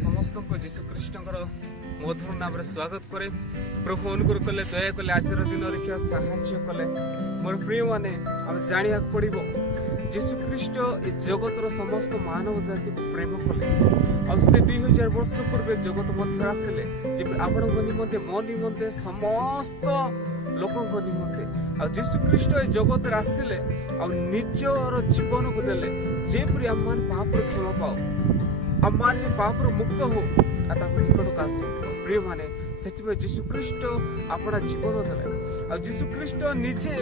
समस्त को जीशु कृष्ण मधुर नाम स्वागत करे। प्रभु अनुग्रह कले दया कले आज दिन देखिए साहाय्य कले। मोर प्रिय माने आम जानिया पड़ो जीशु ख्रीष्ट ए जगतर समस्त मानव जाति को प्रेम कले और से 2000 वर्ष पूर्व जगत मध्य आसिले आपण निमंते मो निमंते समस्त लोकों निमंते आ जीशु ख्रीष्ट ए जगत आसिले आ निजर जीवन को देले जेपरि आम पाप क्षमा पाओ आम पाप मुक्त हो निकट का प्रिय माने से जीशु ख्रीष्ट अपना जीवन देले आ जीशु ख्रीष्ट निजे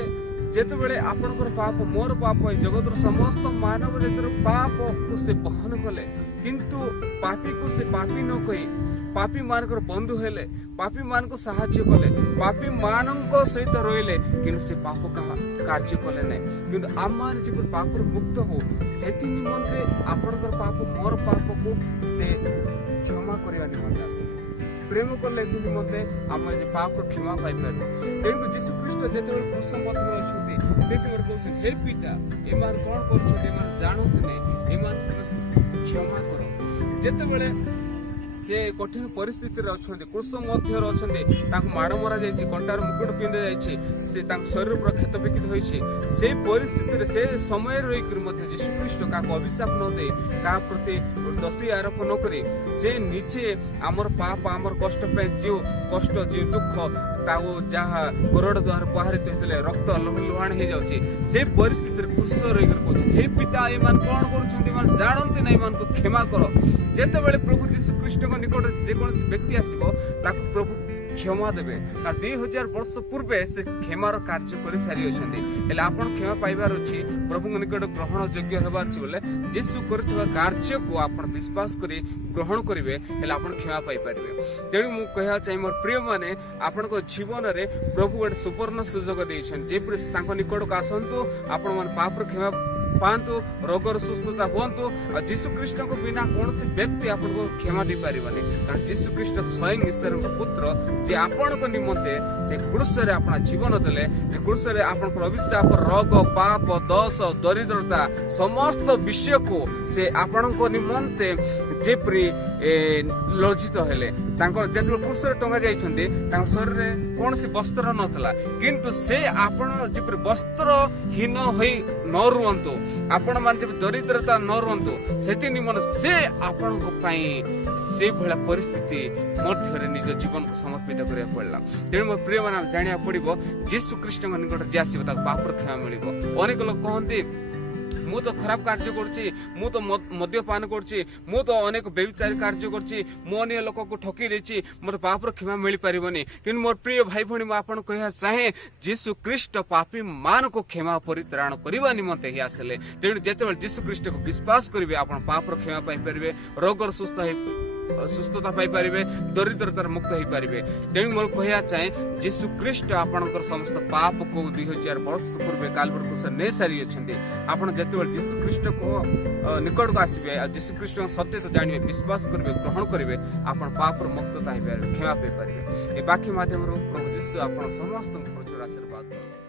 जेतेबेले आपनकर पाप मोर पाप जगतर समस्त मानव जातिर पाप को से बहन कले किंतु पापी को से पापी न कही पापी मानकर बंधु हेले पापी मान को साहाय्य कले पापी मानक सहित रहिले किंतु से पाप का कार्य कले नहीं किंतु आम मान जब पाप मुक्त हो से निमंते आपनकर पाप मोर पाप को से क्षमा करने निमंते आसे प्रेम कले निमंते आम पाप क्षमा पाई पार तेणु जीशु ख्रीष्ट जेतेबेले क्रूस मध्य अछंती से समय कहउछ हे पिता एमान कोन करछथि एमान जानत नै एमान क्षमा करो जेतेबेले से कठिन परिस्थिति अच्छा क्रूस मध्य अच्छा माड़ मरा जाइए कंटार मुकुट पिंधा जाइए से शरीर पूरा क्षत विक्षत होती से परिस्थिति से समय रही जीशु ख्रीष्ट क्या अभिशाप न दे क्या प्रति दोषी आरोप न करे से निजे आमर पाप आमर कष्ट जो कष्ट जो दुख जहाँ कोरड़ द्वार बाहरित होते रक्त लुहाण हो जाऊँगी से परिस्थिति क्रूस रही हे पिता एमान कौन कर जानते ना एमान को क्षमा कर जेतेबेले प्रभु जीशु ख्रीष्ट निकट जेकोसी व्यक्ति आसो प्रभु क्षमा देवे 2000 वर्ष पूर्वे से क्षमार कार्य कर सारी अच्छे आपन क्षमा पाइबार अच्छी प्रभु निकट ग्रहण योग्य होबार बोले जीशु कर कार्य को आप विश्वास कर ग्रहण करेंगे आप क्षमा पाइपर तेणु मुझे कहना चाहिए मोर प्रिय मैंने आपण जीवन में प्रभु गोटे सुवर्ण सुजोग देते निकट को आसतु आपण पाप क्षमा पातु रोगर सुस्थता हूँ और जीशु ख्रीष्ट को बिना कौन से व्यक्ति आपको क्षमा दे पारिबनी कारण जीशु ख्रीष्ट स्वयं ईश्वर पुत्र जे आपण को निमंते से क्रूस रे अपना जीवन देले क्रूस रे आपण अभिशाप रोग पाप दोष दरिद्रता समस्त विषय को से आपण को निमंते जेपरि लज्जित हेले जो क्रूस टंगा जाइछन्ते शरीर में कौन से वस्त्र नथला किंतु से आपण जेपरि वस्त्रहीन होई न रुहंतु आपण मान जब दरिद्रता न रुहंतु सेति निमन से आपण को पाई से भला परिस्थिति मध्य निज जीवन को समर्पित करिया पड़ला तेणु मोर प्रिय मान जानिया पड़िबो जीशु ख्रीष्ट निकट जे आसीबो ता पाप क्षमा मिलिबो अनेक लोक कहंती मु तो खराब कार्य करछि मु तो मद्यपान करछि मु तो अनेक व्यभिचारी कार्य करछि मु अन्य लोक को ठकी देछि मोर पाप क्षमा मिल परिबनी किंतु मोर प्रिय भाई भणी म आपन कहया चाहे जीशु ख्रीष्ट पापी मान को क्षमा परित्राण करबा निमंते ही आसले तेणु जेतेबेले जीशु ख्रीष्ट को विश्वास करिवे आपन पाप क्षमा पाई परिबे रोगर सुस्थता पाई पारिबे दरिद्रतार मुक्त हो पारिबे तेणु मोर कहया चाहे जीशु ख्रीष्ट आपनकर समस्त पाप को 2000 वर्ष पूर्व कालवर को से नहीं सारी अच्छे आपन जेतेबेले जीशु ख्रीष्ट को निकट को आसबे जीशु ख्रीष्ट सत्य तो जानिबे विश्वास करिबे ग्रहण करिबे आपन पाप मुक्तता हो पारिबे क्षमा पाई पारिबे ए बाकी माध्यम प्रभु जीशु आपन समस्त प्रचुर आशीर्वाद।